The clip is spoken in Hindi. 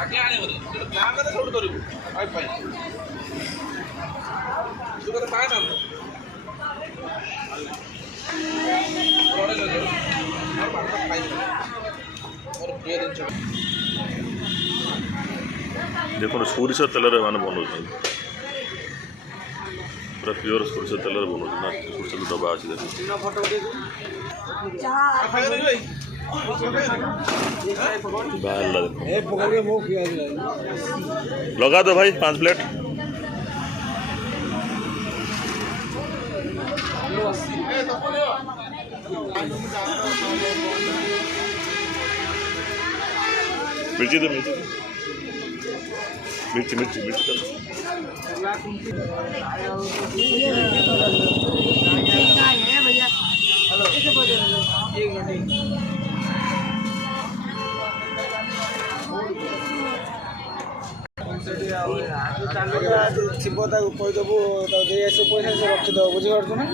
आगे आने बोले तो प्लान करते छोड़ दो रिबू आई पाई तू कहते पाए ना रोड़े ले लो और बात पाई और ये दिन छोड़ देखो सोरिष तेल मैंने बनाऊँ पूरा प्योर सोरिष तेल बनाऊँ ना सोरिष तेल डब्बा अच्छी देखो लगा दो भाई 5 प्लेट मिर्ची दो मिर्ची मिर्ची मिर्ची ଥିବ ତାକୁ କହିଦେବୁ ତାକୁ ଦେଇ ଆସିବୁ ପଇସା ସେ ରଖିଦେବ ବୁଝିପାରୁଛୁ ନା।